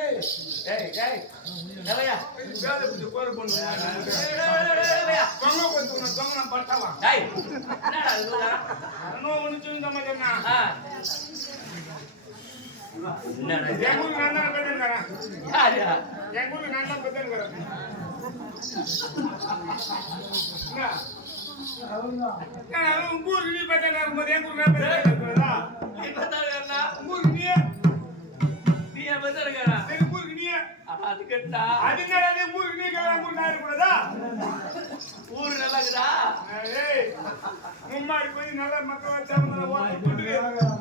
ஏய் ஏய் நவையா வேலை புடி கோர பொண்ணு தொங்க கொஞ்சம் தொங்க நான் பட்டவா டேய் என்னடா இதுடா அண்ணோ ஒன்னு சொல்லுங்க மச்சானா என்னடா எங்கூர் நான் தான் பெத்தங்கறேன் யாரா எங்கூர் நான் தான் பெத்தங்கறேன் நான் உங்கூர் நீ பெத்தங்கறேன் போது எங்கூர் நான் பெத்தங்கறேன் நீ பெத்தங்கறனா உங்கூர் நீ பெத்தங்கறா எங்கூர் நீ அது கேட்டா அதுங்கடா நீ ஊருக்கு நீ கல்யாணம் ஊர் நான் இருக்கறதா ஊர் நல்லா இருக்குதா ஏய் மும்மாடி போய் நல்ல மக்கள் வச்சாங்க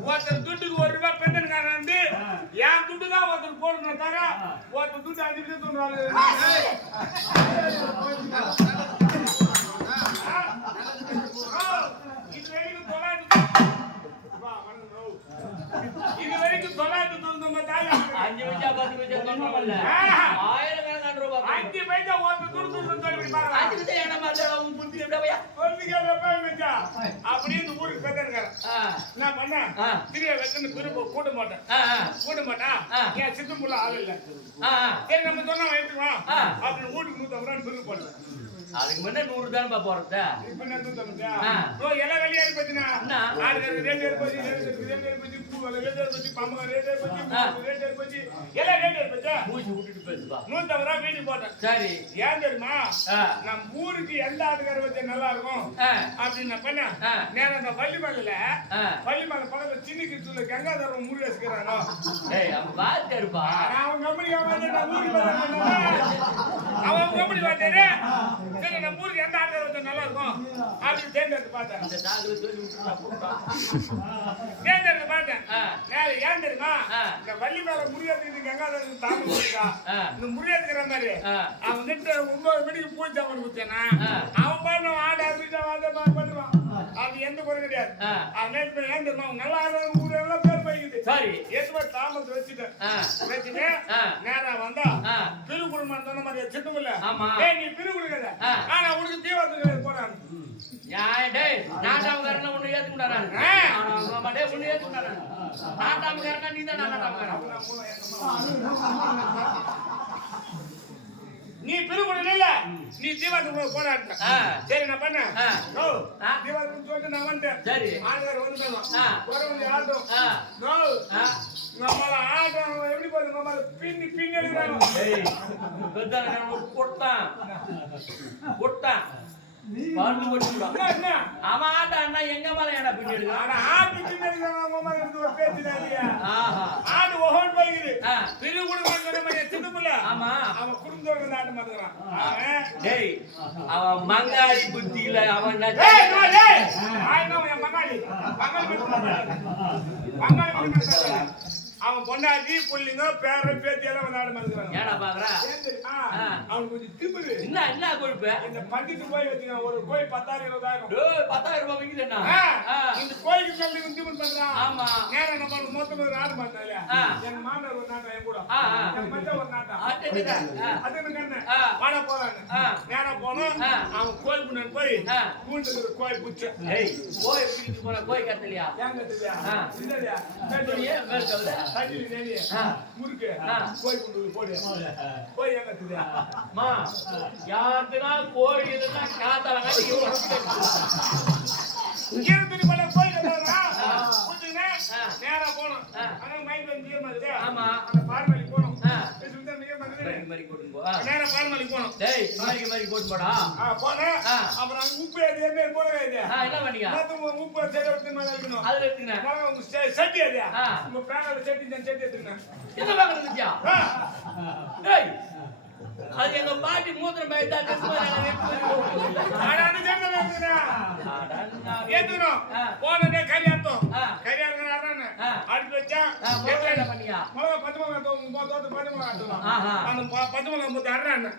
ஒருத்தர் துட்டுக்கு ₹1 பெத்தன்காரன் வந்து என் துட்டு தான் ஒருத்தர் போடணும் தர ஒருத்தர் துட்டு 5 நிமிஷம் தூண்டுறாங்க இது வரைக்கும் 999 தாயா 5 நிமிஷம் 10 நிமிஷம் தோன்றல 1000 கணக்கான ரூபாய் 5 பைசா ஒருத்தர் துட்டு சொல்லி பாருங்க 5 நிமிஷம் என்ன மாதிரி உன் புத்தி எப்படியா பையா அப்படியே இந்த ஊருக்கு பெத்தன்காரன் நான் பண்ண திரிய வச்சுன்னு கூட்ட மாட்டேன் என் சித்து புள்ள ஆள் இல்ல சரி நம்ம சொன்னா எடுத்துக்கலாம் அப்படின்னு வீட்டுக்கு 150 பிரிவு போட்டேன் அதுக்கு முன்ன 100 தானே போறது இப்ப என்ன 150 எல்லாம் வெளியே பத்தினா ஆளுக்கு ரேட் பத்தி பூ ரேட் பத்தி பம்பா ரேட் பத்தி எல்லாம் ரேட் பத்தி மூஞ்சி விட்டுட்டு பேசுப்பா 150 வீட்டுக்கு போட்டேன் சரி ஏன் தெரியுமா நம்ம ஊருக்கு எந்த ஆட்டுக்கார வச்சா நல்லா இருக்கும் அப்படின்னு நான் பண்ண நேரம் அந்த வள்ளிமலையில பக்கத்துல சின்ன கிருத்துல கங்காதரம் மூடி வச்சுக்கிறாங்க அவன் பார்த்து இருப்பா அவன் கம்பெனி அவன் கம்பெனி பார்த்தாரு சரி நம்ம ஊருக்கு எந்த ஆட்டுக்கார வச்சா நல்லா இருக்கும் அப்படின்னு தேர்ந்தெடுத்து பார்த்தேன் தேர்ந்தெடுத்து பார்த்தேன் ஏன் தெரியுமா இந்த வள்ளிமலை முடியாதுக்கு கங்காதரம் தாங்க இருக்கா இந்த முடியாதுக்கிற மாதிரி அவன் கிட்ட 9 மணிக்கு பூஜை பண்ணி கொடுத்தேன்னா அவன் பண்ண ஆடா பண்ணுவான் அது எந்த குறை கிடையாது அவன் ஏன் தெரியுமா நல்லா ஊரெல்லாம் பேர் போய்க்குது சரி எதுவா தாமத்தை வச்சுட்டு நேரா வந்தா திருக்குடும்பம் சொன்ன மாதிரி சின்னமில்ல நீ திருக்குடுங்க ஆனா உனக்கு தீவிரத்துக்கு போறாங்க நாட்டாமக்காரன் ஒண்ணு ஏத்துக்கிட்டாரான் ஒண்ணு ஏத்துக்கிட்டாரான் நாட்டாமக்காரனா நீ தான் நாட்டாமக்காரன் நீ பிரிவுடனே இல்ல நீ தீவாத்துக்கு போராட்ட சரி நான் பண்ண தீவாத்துக்கு சொல்லிட்டு நான் வந்துட்டேன் சரி ஆளுநர் வந்துட்டாங்க வரவங்க ஆட்டம் நம்மள ஆட்டம் எப்படி போகுது நம்மள பின்னி பின்னி எடுக்கிறாங்க கொட்டான் பாண்டு போட்டுடா அவன் ஆட்டா எங்க மேல ஏடா பின்னி எடுக்கிறான் ஆட்டு பின்னி எடுக்கிறான் ஆடு ஒவ்வொன்று போய்க்குது திருக்குடும்பம் சின்னமுல்ல ஆமா அவன் குடும்பத்தோட நாட்டு மாத்துறான் டேய் அவன் மங்காளி புத்தியில அவன் அவன் பொண்டாட்டி புள்ளிங்க பேர பேத்தி எல்லாம் வந்து ஆடு மாத்துறாங்க ஏடா பாக்குறா அவன் கொஞ்சம் திமிரு என்ன கொழுப்பு இந்த பண்டிட்டு போய் வச்சுங்க ஒரு கோயில் 10,000 20,000 10,000 ரூபாய் விக்குதுன்னா இந்த கோயிலுக்கு சொல்லி திமிரு பண்றான் ஆமா நேரா நம்ம மொத்தம் ஒரு ஆடு மாத்தால என் மாமனார் ஒரு நாட்டா என் கூட என் மச்சான் ஒரு நாட்டா அது என்ன கண்ணு வாடா போறாங்க நேரா போனோம் அவன் கோயில் முன்னாடி போய் கூண்டுக்கு கோயில் புடிச்சு ஏய் கோயில் பிடிச்சு போற கோயில் கத்தலையா ஏன் கத்தலையா இல்லையா கத்தலையா மேல் கவலை தண்ணி நேரியே முறுக்கு கோயில் கொண்டு போடு கோயில் ஏன் கத்தலையா மா யாருன்னா கோயில் இருந்தா காத்தால இருந்து போல கோயில் கத்தறா புடிச்சுனே நேரா போறோம் அங்க மைக் வந்து ஏமாது ஆமா அந்த பார்மலி போறோம் நேரா பார்மலி போறோம் டேய் மாதிரி போட்டு போடா போனா அப்புறம் அங்க உப்பு ஏறியே போறவே இது என்ன பண்ணீங்க மொத்தம் உப்பு சேர விட்டு மேல வைக்கணும் அதுல எடுத்துங்க நான் உங்க சட்டி ஏறியா உங்க பேனல சட்டி நான் சட்டி எடுத்துங்க என்ன பேனல இருக்கியா டேய் அது எங்க பாட்டி மூத்திரம் பைத்தா கஸ்மா நான் ஜெனரல் ஏத்துறோம் போனே கரியாத்தோம் கரியாங்க அறானே அடுத்து வச்சா என்ன பண்ணியா மொளகா 10 மொளகா தோத்து 10 மொளகா ஆட்டலாம் அந்த 10 மொளகா போட்டு அறானே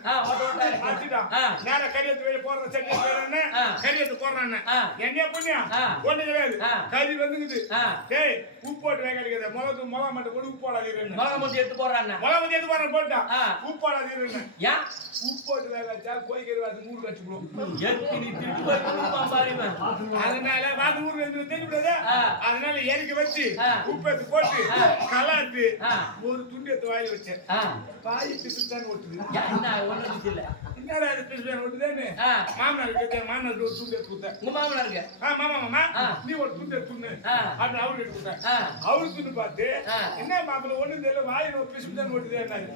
அடிடா நேரா கரியாத்து வெளிய போற சட்டி போறனே கரியாத்து போறானே என்னைய புண்ணியா ஒண்ணு கிடையாது கறி வந்துங்குது டேய் உப்பு போட்டு வேகடிக்குது மொளகா மட்டும் உப்பு போடாதீங்க மொளகா மட்டும் எடுத்து போறானே மொளகா மட்டும் எடுத்து போறானே போட்டா உப்பு போடாதீங்க யா உப்பு போட்டு வேலை வச்சா கோய்கறி வாத்து 3 கட்சிக்கணும். நீ திட்டு போய் பாருமா. அதனால வாத்து 3 கட்சி தெரிஞ்சுடாது. அதனால இறக்கி வச்சு உப்பு எடுத்து போட்டு கலாட்டு ஒரு துண்டு எடுத்து வாயில வச்சேன். வாய் பிசுத்தான் ஓட்டுது. என்ன ஒண்ணு இல்ல. என்னடா இது பிசுத்தான் ஓட்டுதேன்னு மாமனார் ஒரு துண்டு எடுத்து கொடுத்தேன். உங்க மாமனாருக்கு? மாமா நீ ஒரு துண்டு எடுத்துன்னு அப்படின்னு அவருக்கு எடுத்து கொடுத்தேன். அவரு துண்டு பார்த்து என்ன மாப்பிள்ள ஒண்ணு தெரியல வாயில ஒரு பிசுத்தான் ஓட்டுதே என்னாரு.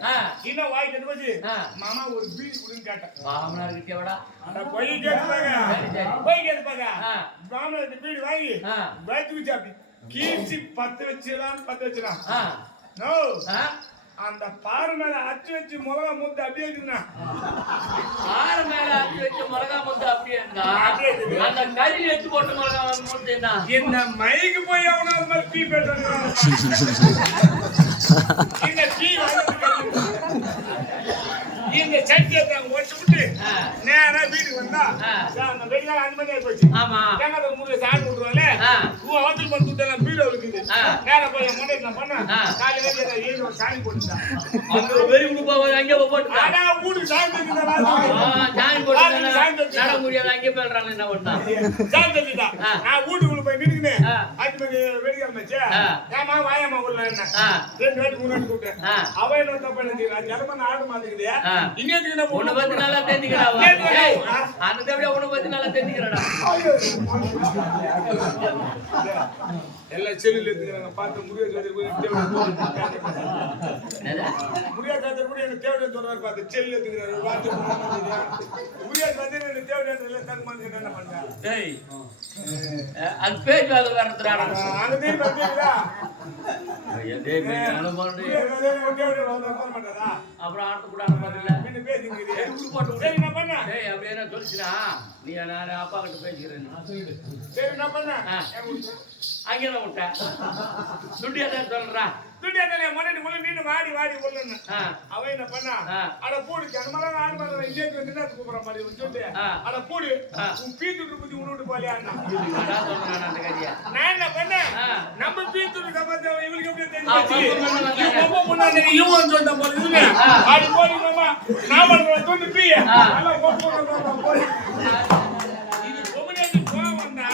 இன்னும் வாய் கட்டு போச்சு மாமா ஒரு பீடி குடுன்னு கேட்டேன். மாமனாருக்கு எவடா? போய் கேட்பாங்க மாமனார் பீடி வாங்கி வயிற்று வச்சு அப்படி கீழ்ச்சி 10 வச்சிடலாம் நோ அந்த பாறை மேல அச்சு வச்சு மிளகா முத்து அப்படியே இருக்குதுண்ணா. பாறை மேல அச்சு வச்சு மிளகா முத்து அப்படியே இருந்தா அந்த கறி வச்சு போட்டு மிளகா முத்து என்ன இந்த மைக்கு போய் அவனா அது மாதிரி டீ பேசுறாங்க. இந்த டீ இந்த சட்டியை ஒட்டு விட்டு நேரா வீட்டுக்கு வந்தா அந்த வெயில 5 மணி ஆகி போச்சு. தேங்காய் மூணு சாணி விட்டுருவாங்களே அவசரம் பண்ணி விட்டு வீடு இருக்குது. நேரா போய் முன்னாடி பண்ண காலையில ஏழு ஒரு சாணி போட்டுட்டான். வெறி போய் அங்கே போட்டு வீடு சாணி சாணி போட்டு நட முடியாது அங்கே போயிடுறாங்க. என்ன பண்ணா சாணி தந்துட்டான். நான் வீட்டுக்குள்ள போய் நின்றுக்கினேன். 5 மணி வெடிக்காம ஏமா வாயாமா உள்ள என்ன 2 வாட்டி 3 வாட்டி கூப்பிட்டேன். அவன் என்ன தப்பு நினைக்கிறா ஜனமன் ஆடு மாத்துக்குது. உன்னை பத்தி நல்லா தெரிஞ்சுக்கிறா. அந்த தேவையா உன்னை பத்தி நல்லா தெரிஞ்சுக்கிறடா. எல்லா செல்லுல எடுத்துக்கிறாங்க பார்த்து முடியாது முடியாது கூட எனக்கு தேவையான சொல்றாரு பார்த்து செல்லு எடுத்துக்கிறாரு பார்த்து முடியாது எனக்கு தேவையான தங்கமான என்ன பண்றேன் அது பேச்சு வேலை வரதுறாடா. அப்புறம் ஆட்டு கூட அப்படியே சொல்லிச்சுனா நீ நான் அப்பா கிட்ட பேசிக்கிறேன். அங்கேதான் விட்டேன் துட்டியா தான் சொல்றா. முன்னாடி வாடி வாடி கொள்ளு அவன் என்ன பண்ணா அட போடு ஜனமலாம் ஆடு மாதிரி இங்கே வந்து கூப்பிடுற மாதிரி சொல்லிட்டு அட போடு உன் பீத்துட்டு புத்தி உன்னோட்டு போலியா அந்த கதையா நான் என்ன பண்ணேன் நம்ம பீத்துட்டு கப்பத்த இவளுக்கு எப்படி தெரிஞ்சு ரொம்ப முன்னாடி இவன் சொன்ன போல இதுல ஆடி போடி மாமா நான் பண்றேன் தொண்டு பீ நல்லா போடு இது கொமனேடி போவண்டா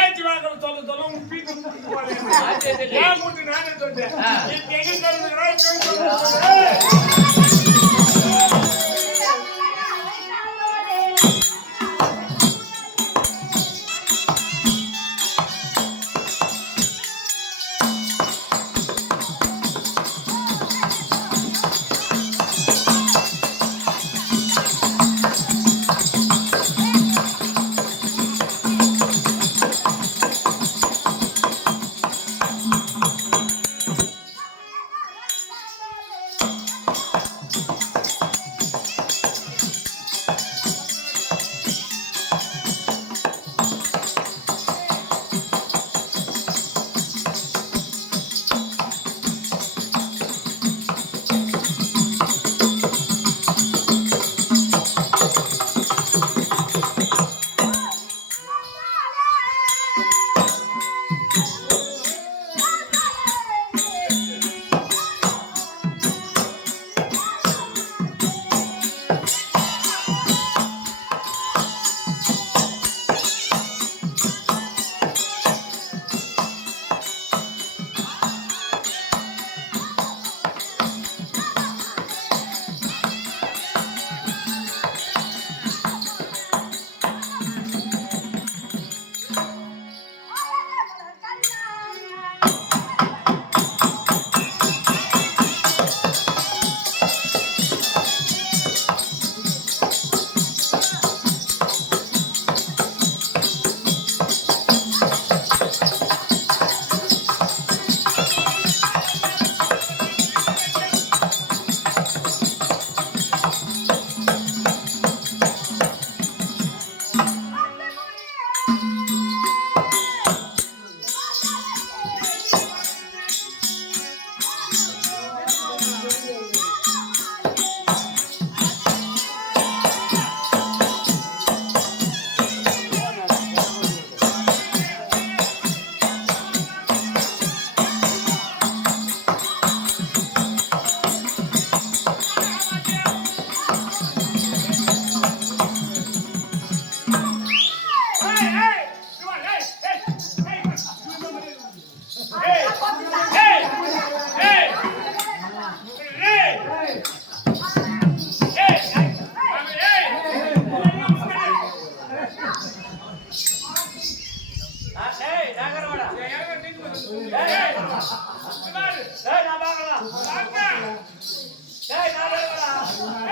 ஏச்சி வாங்க சொல்ல உன் பீத்துட்டு புத்தி போலியா நான் முட்டு நானே சொன்னேன் எங்க சொல்லுங்க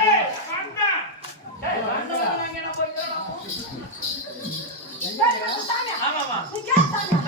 ஏய் வந்தா டேய் வந்தவங்க நாங்க என்ன போயிட்டோம் எங்க ஆமாமா நீ கேட்டாங்க